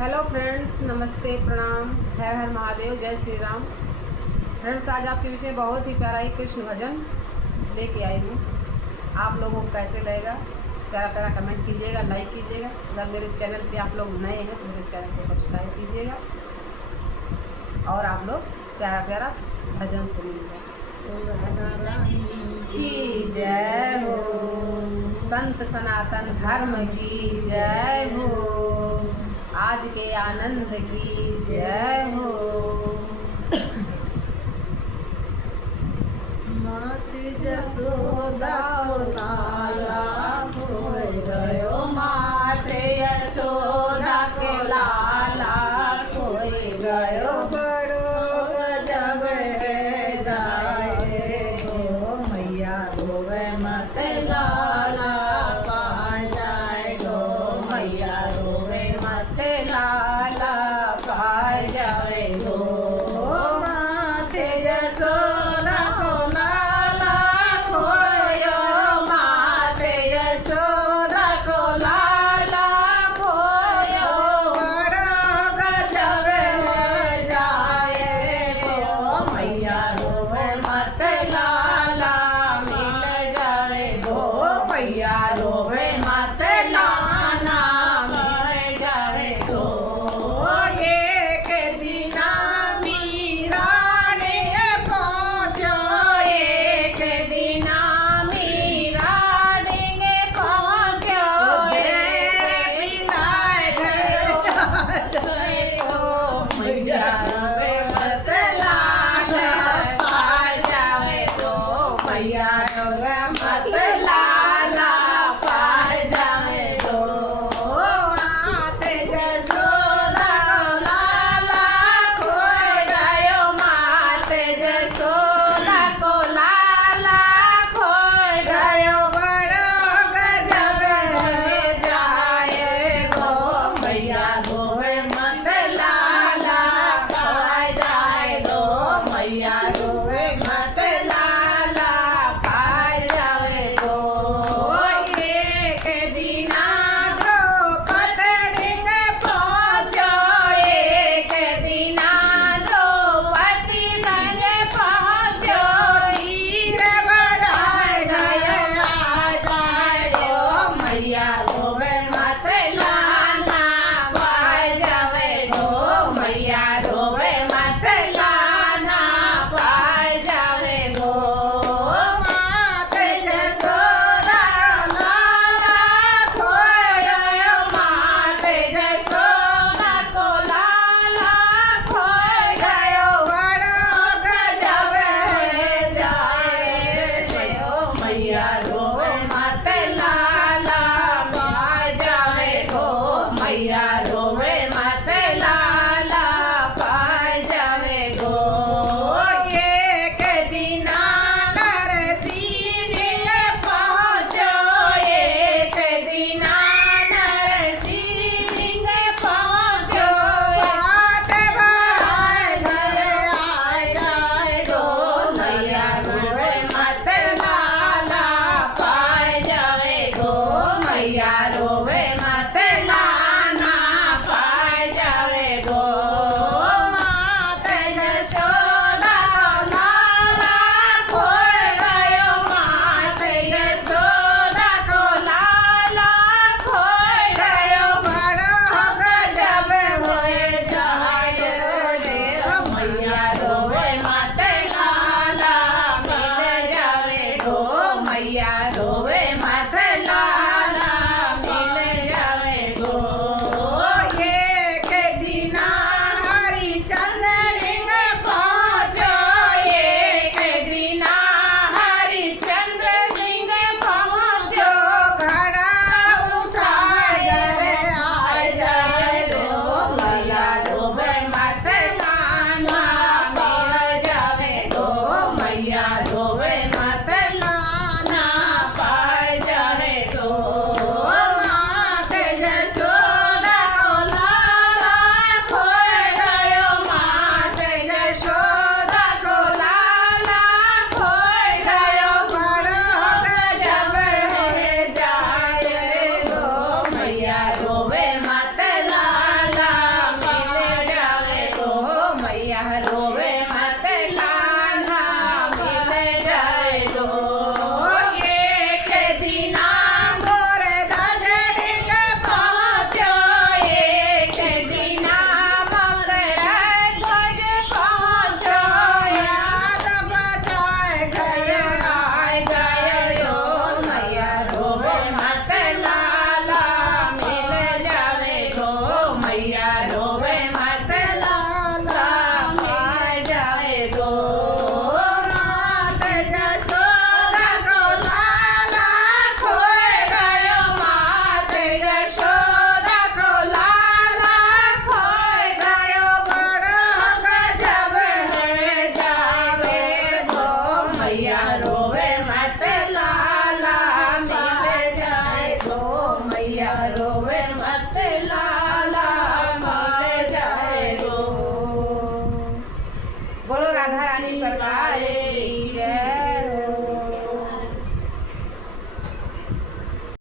Hello friends, नमस्ते, प्रणाम, हर हर महादेव, जय श्री राम। फ्रेंड्स, आज आपके विषय बहुत ही प्यारा ही कृष्ण भजन लेके आई हूँ। आप लोगों को कैसे लगेगा प्यारा प्यारा कमेंट कीजिएगा, लाइक कीजिएगा। अगर मेरे चैनल पे आप लोग नए हैं तो मेरे चैनल को सब्सक्राइब कीजिएगा और आप लोग प्यारा प्यारा भजन सुनिएगा। की जय हो, संत सनातन धर्म की जय हो, आज के आनंद की जय हो। मात जसोदा को लाला खोए गयो, मात यशोदा के लाला खोए गयो, बड़ो गजब है जाए गो, मैया रोवे मत लाला पा जाए गो, मैया रोवे मत लाला पा जाए गो। मात यशोदा को लाला खोयो, मात यशोदा को लाला खोयो, बड़ो गजब है जाए गो, मैया रोवे मत लाला मिल जाए गो, मैया रोवे मत लाना मिल जाए गो। एक दिना मीरा ने पहुँचो, एक दिना मीरा ने पहुँचो, लाए गए गो, मैया रोवे मत लाला पा जाए गो, मैया रोवे मत लाला पा जाए गो। मात यशोदा लाला खोए गयो, मात यशोदा को लाला खोए गयो, बड़ो गजब है जाए गो, मैया रोवे मत लाला पा जाए गो, मैया रोवे मत लाला पा जाए गो। एक दिना द्रौपदी पहुँचो, एक दिना द्रौपदी संग पहुँचो, धीर बढ़ाए गया जाए गो, मैया रोवे मत लाना पा जाए गो, मैया रोवे मत लाना पा जाए गो। मात यशोदा लाला खोयो, मात यशोदा को लाला खोए गयो, बड़ो गजब है जाए गयो, मैया रोवे मत लाला पा रोवे मत लाला मिल जाए हो। बोलो राधा रानी सरकार